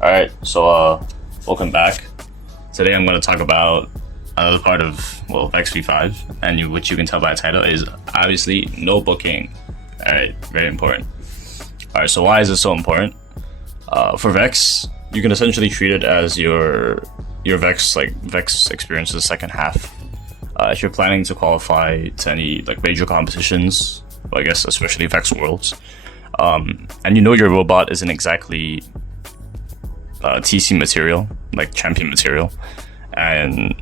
All right, welcome back. Today I'm going to talk about another part of Vex V5, and which you can tell by the title is obviously notebooking. All right, very important. All right, so why is this so important? For Vex, you can essentially treat it as your Vex experience the second half. If you're planning to qualify to any major competitions, I guess especially Vex Worlds, and you know your robot isn't exactly TC material, like champion material, and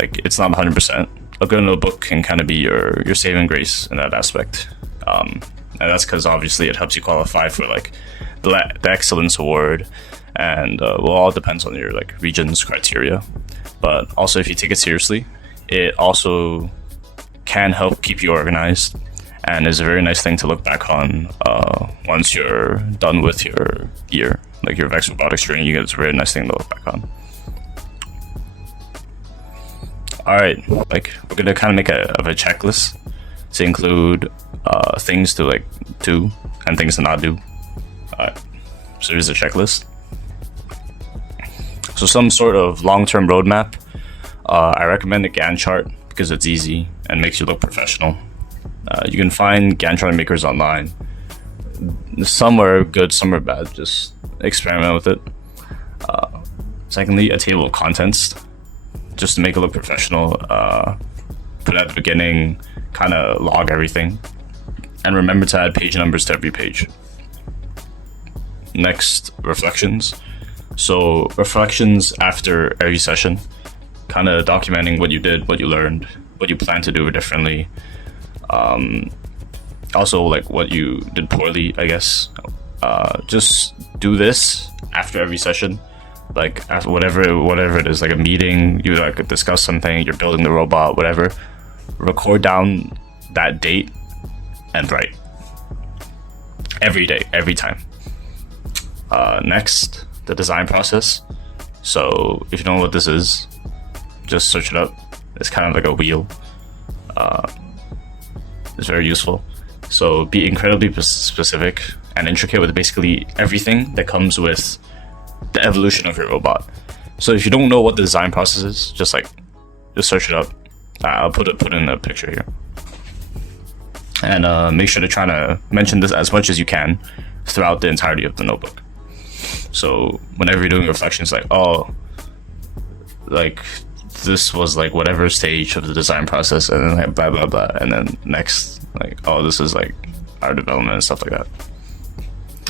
it's not 100%. A good notebook can kind of be your saving grace in that aspect, and that's because obviously it helps you qualify for the excellence award, and all depends on your region's criteria. But also, if you take it seriously, it also can help keep you organized, and is a very nice thing to look back on once you're done with your year. Your Vex Robotics journey, it's a very nice thing to look back on. Alright, we're gonna kind of make a checklist to include things to do and things to not do. Alright, so here's a checklist. So some sort of long-term roadmap. I recommend a Gantt chart because it's easy and makes you look professional. You can find Gantt chart makers online. Some are good, some are bad. Just experiment with it. Secondly, a table of contents, just to make it look professional. Put it at the beginning, kind of log everything, and remember to add page numbers to every page. Next, reflections. So reflections after every session, kind of documenting what you did, what you learned, what you plan to do differently. Also, what you did poorly, I guess. Just do this after every session, after whatever it is, a meeting, you discuss something, you're building the robot, whatever. Record down that date and write every day, every time. Next, the design process. So if you don't know what this is, just search it up. It's kind of like a wheel. It's very useful. So be incredibly specific and intricate with basically everything that comes with the evolution of your robot. So if you don't know what the design process is, just search it up. I'll put in a picture here. And make sure to try to mention this as much as you can throughout the entirety of the notebook. So whenever you're doing reflections, this was whatever stage of the design process, and then blah blah blah, and then next this is our development and stuff like that.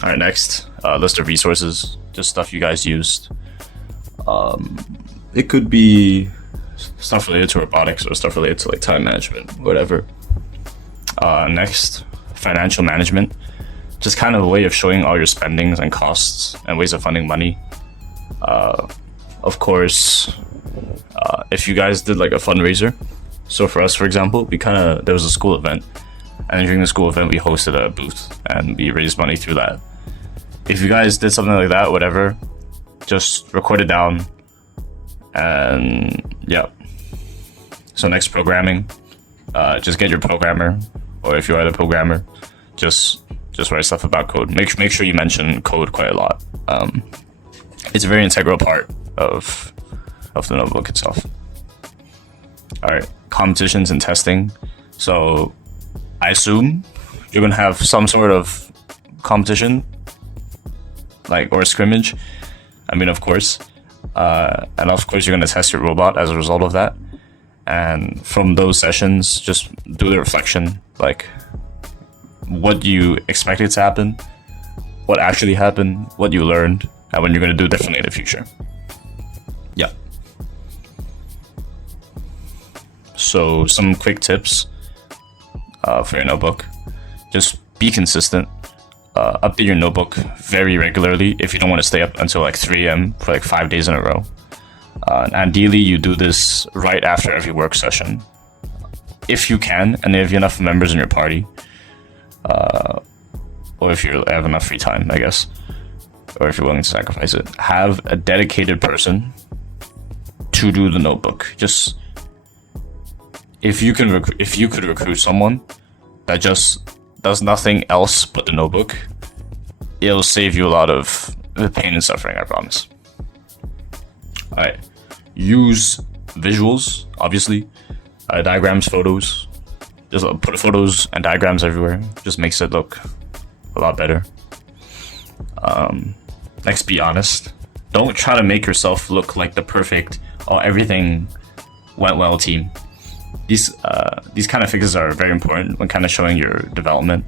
All right, next, list of resources, just stuff you guys used. It could be stuff related to robotics or stuff related to time management, whatever. Next, financial management, just kind of a way of showing all your spendings and costs and ways of funding money. Of course, if you guys did a fundraiser, so for us, for example, there was a school event, and during the school event we hosted a booth and we raised money through that. If you guys did something like that, whatever, just record it down. And yeah. So next, programming. Just get your programmer, or if you are the programmer, just write stuff about code. Make sure you mention code quite a lot. It's a very integral part of the notebook itself. All right, competitions and testing. So I assume you're gonna have some sort of competition, or scrimmage. I mean, of course, and of course you're gonna test your robot as a result of that. And from those sessions, just do the reflection, what you expected to happen, what actually happened, what you learned, and what you're gonna do differently in the future. Yeah. So some quick tips for your notebook. Just be consistent. Update your notebook very regularly if you don't want to stay up until 3 a.m. for 5 days in a row. Ideally, you do this right after every work session, if you can, and if you have enough members in your party, or if you have enough free time, I guess, or if you're willing to sacrifice it. Have a dedicated person to do the notebook. Just if you could recruit someone that just does nothing else but the notebook, it'll save you a lot of with pain and suffering, I promise. Alright. Use visuals, obviously. Diagrams, photos. Just put photos and diagrams everywhere. Just makes it look a lot better. Next, be honest. Don't try to make yourself look like the perfect, everything went well team. These kind of fixes are very important when kind of showing your development.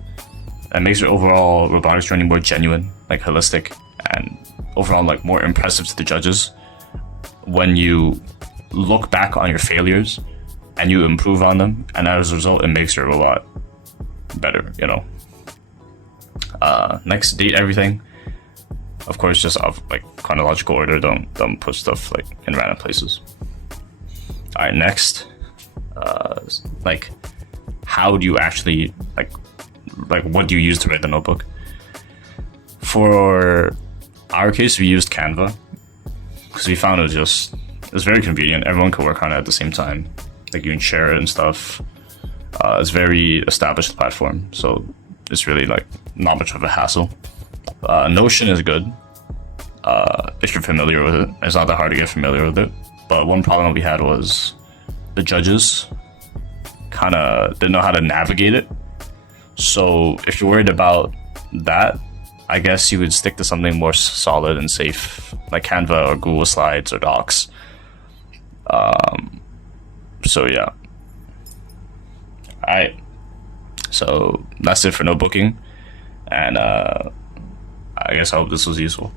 It makes your overall robotics journey more genuine, like holistic, and overall like more impressive to the judges. When you look back on your failures and you improve on them, and as a result, it makes your robot better, you know. Next, date everything. Of course, just off like chronological order. Don't put stuff like in random places. All right, next, like, how do you actually like what do you use to write the notebook? For our case, we used Canva because we found it was very convenient. Everyone could work on it at the same time. Like you can share it and stuff. It's very established platform, so it's really like not much of a hassle. Notion is good if you're familiar with it. It's not that hard to get familiar with it. But one problem we had was the judges kind of didn't know how to navigate it. So if you're worried about that, I guess you would stick to something more solid and safe, like Canva or Google Slides or Docs. So yeah. Alright. So that's it for notebooking. And I guess I hope this was useful.